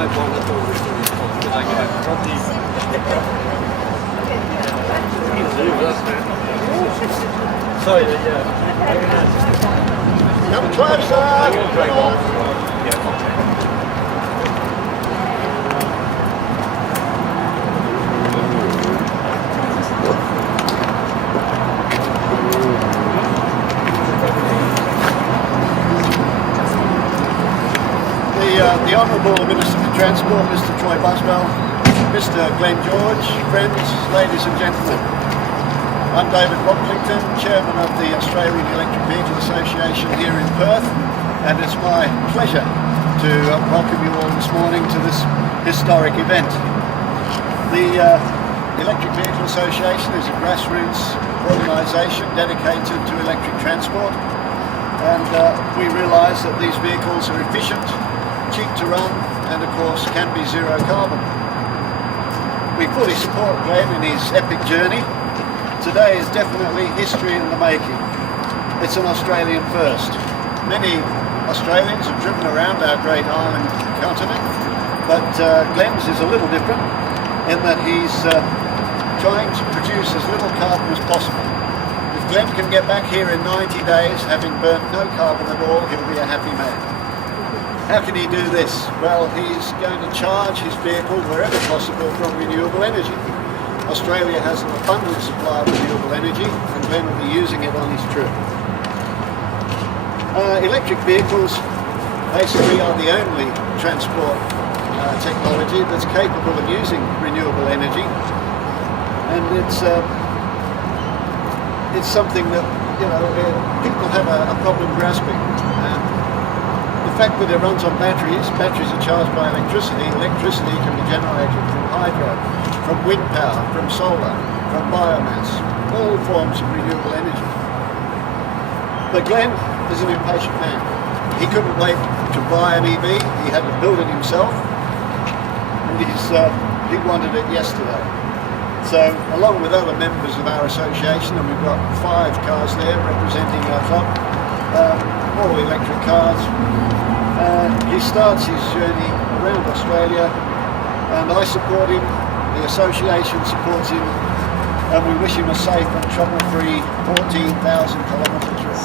my bonnet over to this one because I can probably. Sorry, yeah. Come closer! Come on! The Honourable Minister for Transport, Mr. Troy Buswell, Mr. Glen George, friends, ladies and gentlemen. I'm David Rocklington, Chairman of the Australian Electric Vehicle Association here in Perth, and it's my pleasure to welcome you all this morning to this historic event. The Electric Vehicle Association is a grassroots organisation dedicated to electric transport, and we realise that these vehicles are efficient, cheap to run, and of course can be zero carbon. We fully support Glen in his epic journey. Today is definitely history in the making. It's an Australian first. Many Australians have driven around our great island continent, but Glen's is a little different in that he's trying to produce as little carbon as possible. If Glen can get back here in 90 days having burnt no carbon at all, he'll be a happy man. How can he do this? Well, he's going to charge his vehicle wherever possible from renewable energy. Australia has an abundant supply of renewable energy, and Glen will be using it on his trip. Electric vehicles basically are the only transport technology that's capable of using renewable energy, and it's something that people have a problem grasping. The fact that it runs on batteries are charged by electricity. Electricity can be generated from hydro, from wind power, from solar, from biomass, all forms of renewable energy. But Glen is an impatient man. He couldn't wait to buy an EV, he had to build it himself, and he wanted it yesterday. So along with other members of our association, and we've got 5 cars there representing our club, all electric cars, he starts his journey around Australia, and I support him, the association supports him, and we wish him a safe and trouble-free 14,000 kilometre trip.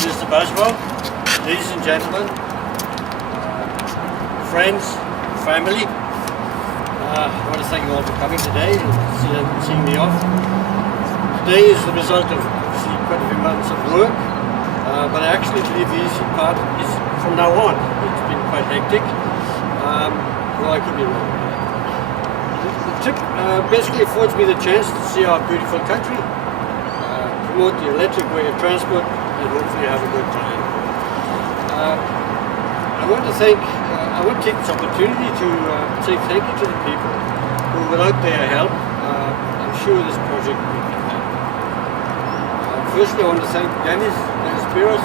Mr. Buswell, ladies and gentlemen, friends, family, I want to thank you all for coming today and seeing me off. Today is the result of quite a few months of work, but I actually believe the easy part is from now on. It's been quite hectic. Well, I could be wrong. The trip basically affords me the chance to see our beautiful country, promote the electric way of transport, and hopefully have a good time. I want to take this opportunity to say thank you to the people who, without their help, I'm sure this project would be done. Firstly, I want to thank Dennis Piros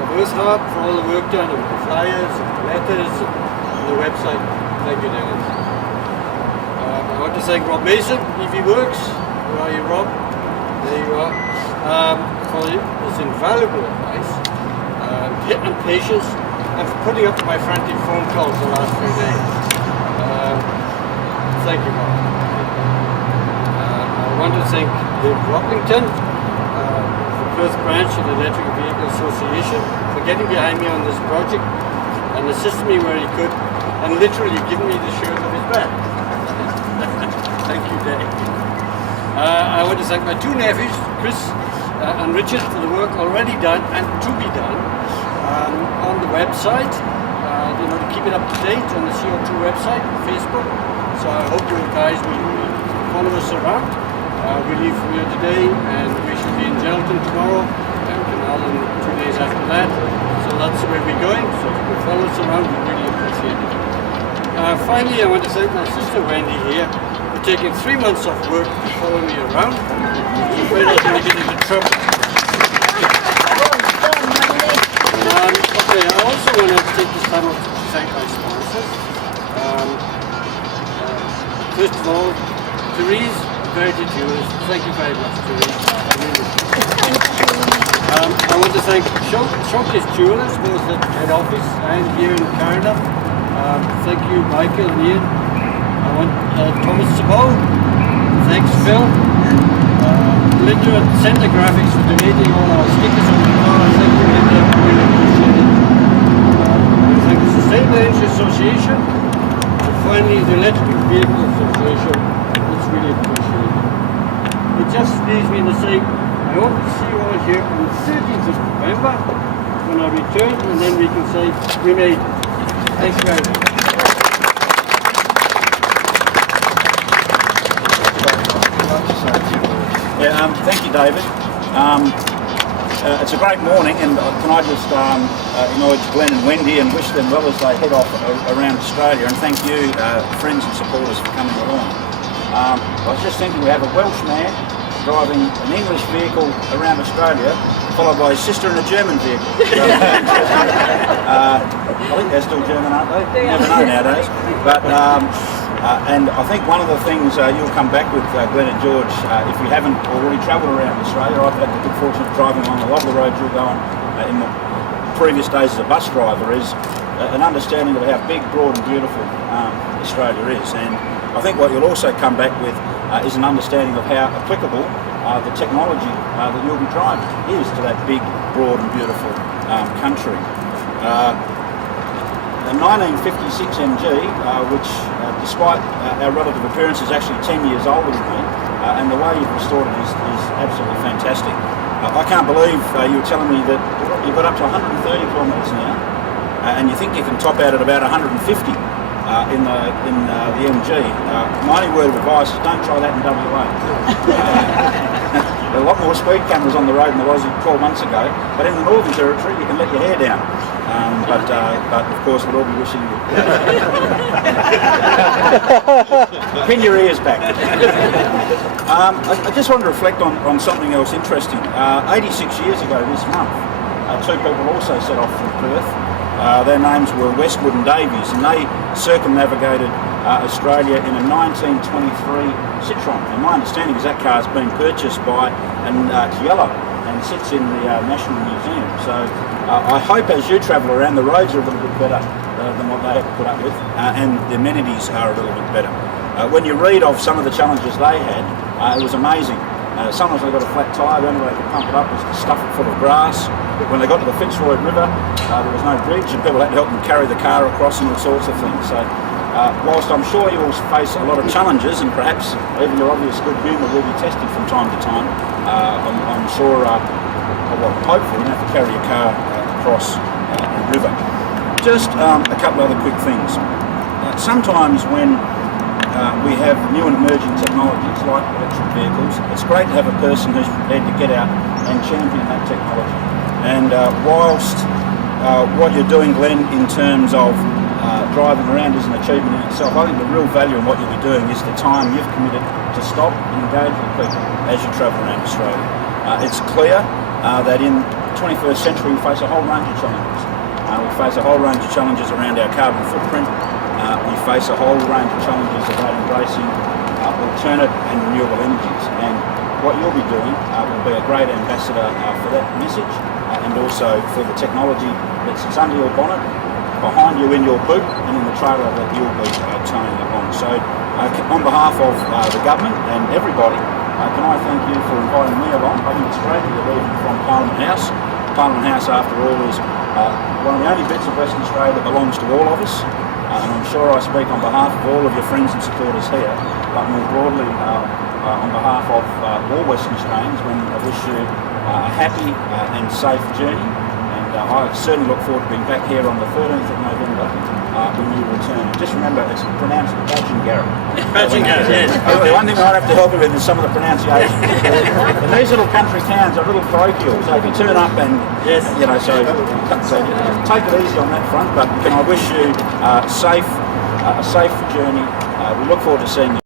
of Earthheart for all the work done on the flyers, and the letters, and the website. Thank you, Dennis. I want to thank Rob Mason, EV Works. Where are you, Rob? There you are. For his invaluable advice, and patience, and for putting up my frantic phone calls the last few days. Thank you, Rob. I want to thank David Rocklington, the Perth branch of the Electric Vehicle Association, for getting behind me on this project and assisting me where he could, and literally giving me the shirt of his back. Thank you, Dave. I want to thank my 2 nephews, Chris and Richard, for the work already done and to be done on the website, to keep it up to date on the CO2 website, Facebook. So I hope you guys will follow us around. We leave from here today, and we should be in Gelton tomorrow, and Canal 2 days after that. So that's where we're going. So if you can follow us around, we really appreciate it. Finally, I want to thank my sister Wendy here for taking 3 months off work to follow me around. I'm afraid I'm going to get into trouble. Okay, I also want to take this time off to thank my sponsors. First of all, Therese Verity Jewelers. Thank you very much, Julie. I want to thank Showcase Jewelers, both at head office and here in Canada. Thank you, Michael and Ian. I want Thomas Sabot. Thanks, Phil. Linda at Centre Graphics for donating all our stickers on the car. Thank you, Linda. I really appreciate it. Thank the Sustainable Energy Association. And finally, the Electric Vehicle Association. It's really appreciated. It just leaves me to say, I hope to see you all here on the 13th of November when I return, and then we can say we made it. Thanks very much. Yeah, thank you, David. It's a great morning, and can I just acknowledge Glen and Wendy and wish them well as they head off around Australia, and thank you, friends and supporters, for coming along. I was just thinking we have a Welsh man driving an English vehicle around Australia, followed by his sister in a German vehicle. I think they're still German, aren't they? You never know nowadays. But and I think one of the things you'll come back with, Glen and George, if you haven't already travelled around Australia, I've had the good fortune of driving on a lot of the roads you're going in the previous days as a bus driver, is an understanding of how big, broad and beautiful Australia is. And I think what you'll also come back with is an understanding of how applicable the technology that you'll be driving is to that big, broad and beautiful country. The 1956 MG, which despite our relative appearance is actually 10 years older than me, and the way you've restored it is absolutely fantastic. I can't believe you were telling me that you've got up to 130 kilometres now, and you think you can top out at about 150 in the MG. My only word of advice is don't try that in WA. There are a lot more speed cameras on the road than there was 12 months ago, but in the Northern Territory you can let your hair down. But of course we'll all be wishing you pin your ears back. I just want to reflect on something else interesting. 86 years ago this month, two people also set off from Perth. Their names were Westwood and Davies, and they circumnavigated Australia in a 1923 Citroen. And my understanding is that car has been purchased by Kiela and sits in the National Museum. So I hope as you travel around, the roads are a little bit better than what they have to put up with, and the amenities are a little bit better. When you read of some of the challenges they had, it was amazing. Sometimes they got a flat tyre, the only way they could pump it up was to stuff it full of grass. When they got to the Fitzroy River, there was no bridge and people had to help them carry the car across and all sorts of things. So whilst I'm sure you will face a lot of challenges, and perhaps even your obvious good humour will be tested from time to time, I'm sure, hopefully you don't have to carry your car across the river. Just a couple other quick things. Sometimes when we have new and emerging technologies like electric vehicles, it's great to have a person who's prepared to get out and champion that technology. And whilst what you're doing, Glen, in terms of driving around is an achievement in itself, I think the real value in what you'll be doing is the time you've committed to stop and engage with people as you travel around Australia. It's clear that in the 21st century we face a whole range of challenges. We face a whole range of challenges around our carbon footprint. We face a whole range of challenges about embracing alternate and renewable energies. And what you'll be doing will be a great ambassador for that message, and also for the technology that sits under your bonnet, behind you in your boot, and in the trailer that you'll be towing along. So on behalf of the government and everybody, can I thank you for inviting me along. I think it's great that you're leaving from Parliament House. Parliament House, after all, is one of the only bits of Western Australia that belongs to all of us. And I'm sure I speak on behalf of all of your friends and supporters here, but more broadly on behalf of all Western Australians, when I wish you a happy and safe journey. And I certainly look forward to being back here on the 13th of November when you return. Just remember, it's pronounced Badgingarra. Badgingarra, yes. The one thing I have to help you with is some of the pronunciation. And these little country towns are little parochial, so if you turn up and, so take it easy on that front, but can I wish you a safe journey. We look forward to seeing you.